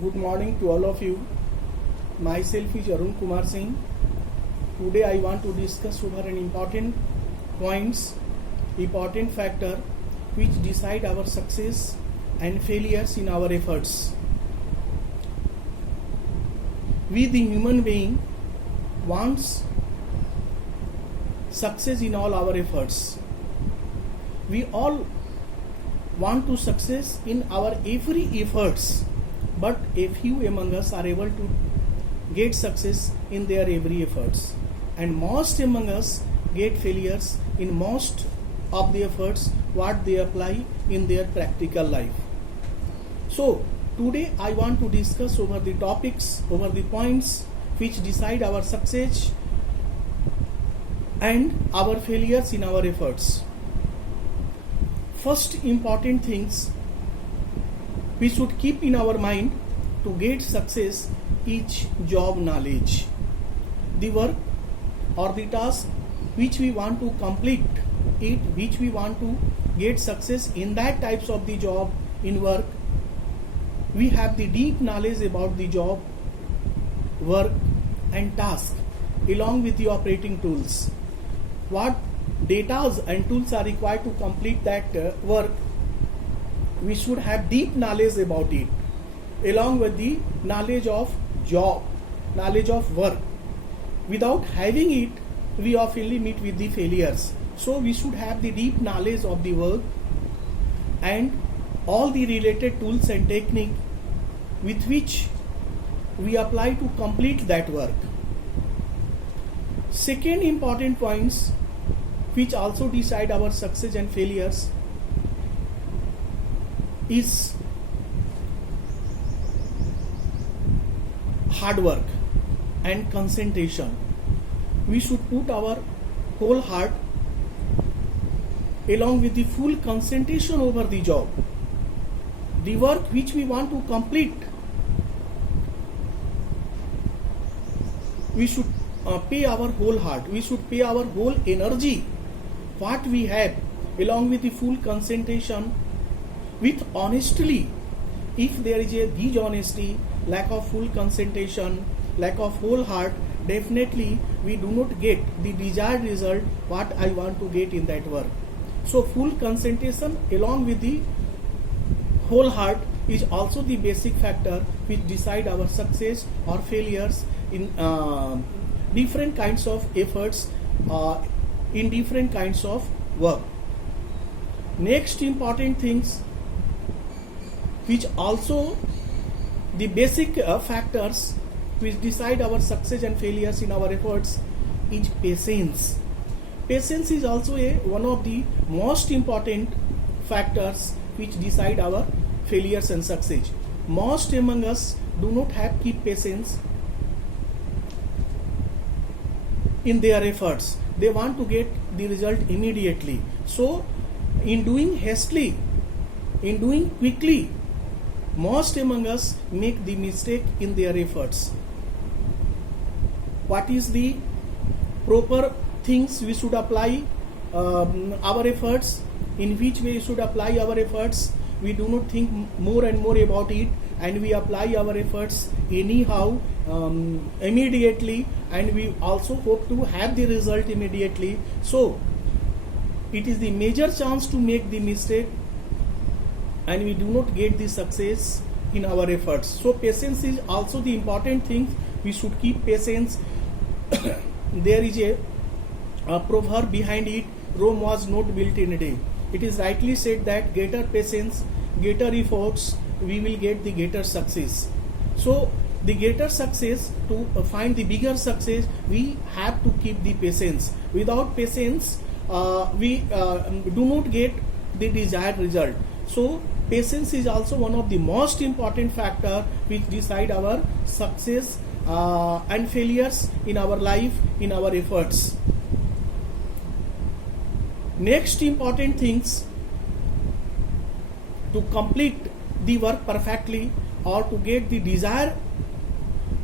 Good morning to all of you. Myself is Arun Kumar Singh. Today I want to discuss over an important factor which decide our success and failures in our efforts. We the human being wants success in all our efforts. We all want to success in our every efforts, but a few among us are able to get success in their every efforts, and most among us get failures in most of the efforts what they apply in their practical life. So today I want to discuss over the topics, over the points which decide our success and our failures in our efforts. First important things we should keep in our mind to get success is job knowledge. The work or the task which we want to complete it, which we want to get success in that types of the job in work, we have the deep knowledge about the job, work and task along with the operating tools. What data and tools are required to complete that work, we should have deep knowledge about it along with the knowledge of job, knowledge of work. Without having it, we often meet with the failures. So we should have the deep knowledge of the work and all the related tools and technique with which we apply to complete that work. Second important points which also decide our success and failures is hard work and concentration. We should put our whole heart along with the full concentration over the job, the work which we want to complete. We should pay our whole heart, we should pay our whole energy what we have along with the full concentration with honestly. If there is a dishonesty, lack of full concentration, lack of whole heart, definitely we do not get the desired result what I want to get in that work. So full concentration along with the whole heart is also the basic factor which decide our success or failures in different kinds of efforts, in different kinds of work. Next important things which also the basic factors which decide our success and failures in our efforts is patience. Patience is also one of the most important factors which decide our failures and success. Most among us do not keep patience in their efforts. They want to get the result immediately. So in doing hastily, in doing quickly, most among us make the mistake in their efforts. What is the proper things we should apply our efforts, in which way we should apply our efforts? We do not think more and more about it, and we apply our efforts anyhow, immediately, and we also hope to have the result immediately. So it is the major chance to make the mistake and we do not get the success in our efforts. So patience is also the important thing. We should keep patience. There is a proverb behind it: Rome was not built in a day. It is rightly said that greater patience, greater efforts, we will get the greater success. So the greater success, to find the bigger success, we have to keep the patience. Without patience, we do not get the desired result. So patience is also one of the most important factor which decide our success and failures in our life, in our efforts. Next important things to complete the work perfectly or to get the desired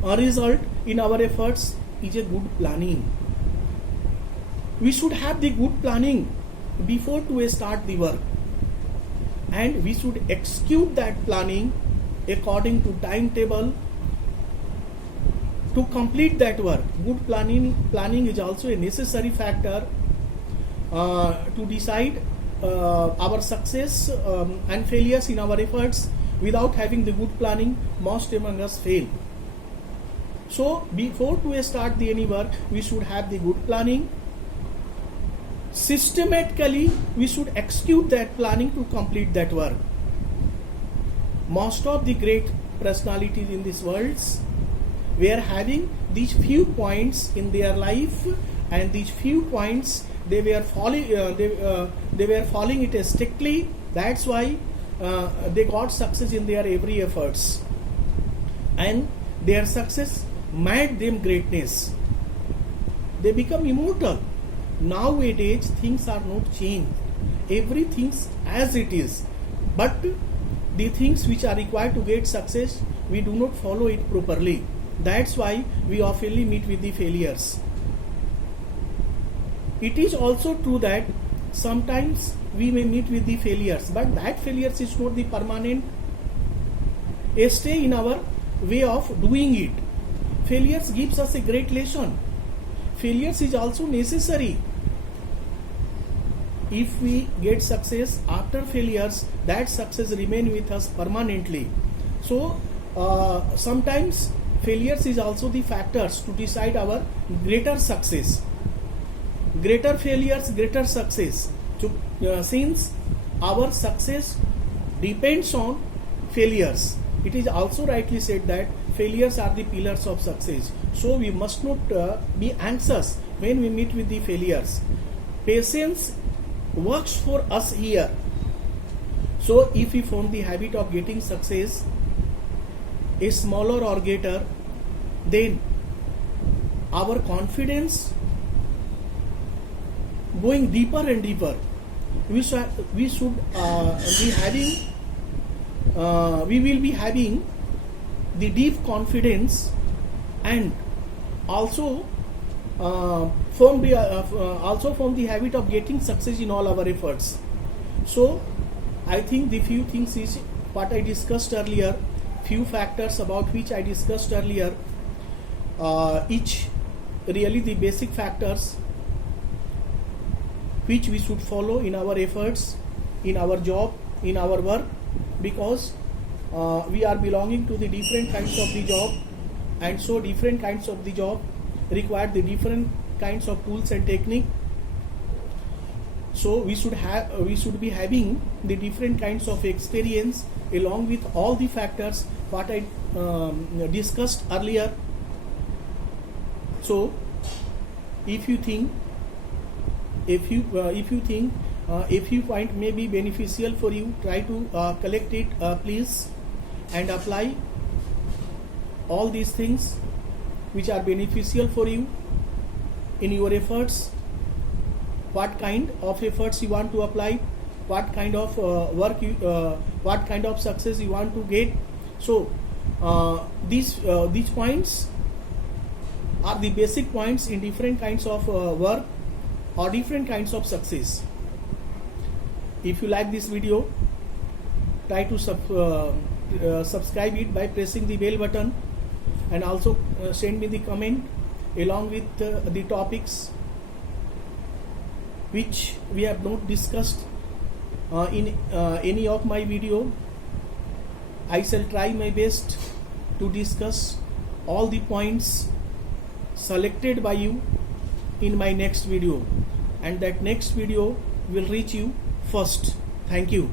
result in our efforts is a good planning. We should have the good planning before to start the work, and we should execute that planning according to timetable to complete that work. Good planning is also a necessary factor to decide our success and failures in our efforts. Without having the good planning, most among us fail. So before to start any work, we should have the good planning. Systematically, we should execute that planning to complete that work. Most of the great personalities in this world were having these few points in their life, and these few points they were following. They were following it strictly. That's why they got success in their every efforts, and their success made them greatness. They become immortal. Nowadays things are not changed. Everything's as it is, but the things which are required to get success, we do not follow it properly. That's why we oftenly meet with the failures. It is also true that sometimes we may meet with the failures, but that failures is not the permanent stay in our way of doing it. Failures gives us a great lesson. Failures is also necessary. If we get success after failures, that success remain with us permanently. So sometimes failures is also the factors to decide our greater success. Greater failures, greater success. So, since our success depends on failures, it is also rightly said that failures are the pillars of success. So we must not be anxious when we meet with the failures. Patience works for us here. So if we form the habit of getting success, a smaller or greater, then our confidence going deeper and deeper. We will be having the deep confidence, and also form the habit of getting success in all our efforts. So I think the few things is what I discussed earlier, few factors about which I discussed earlier, each really the basic factors which we should follow in our efforts, in our job, in our work, because we are belonging to the different kinds of the job, and so different kinds of the job require the different kinds of tools and technique. So we should be having the different kinds of experience along with all the factors what I discussed earlier. So if you think a few point may be beneficial for you, try to collect it please, and apply all these things which are beneficial for you in your efforts. What kind of efforts you want to apply, what kind of work what kind of success you want to get. So these points are the basic points in different kinds of work or different kinds of success. If you like this video, try to subscribe it by pressing the bell button, and also send me the comment along with the topics which we have not discussed in any of my video. I shall try my best to discuss all the points selected by you in my next video, and that next video will reach you first. Thank you.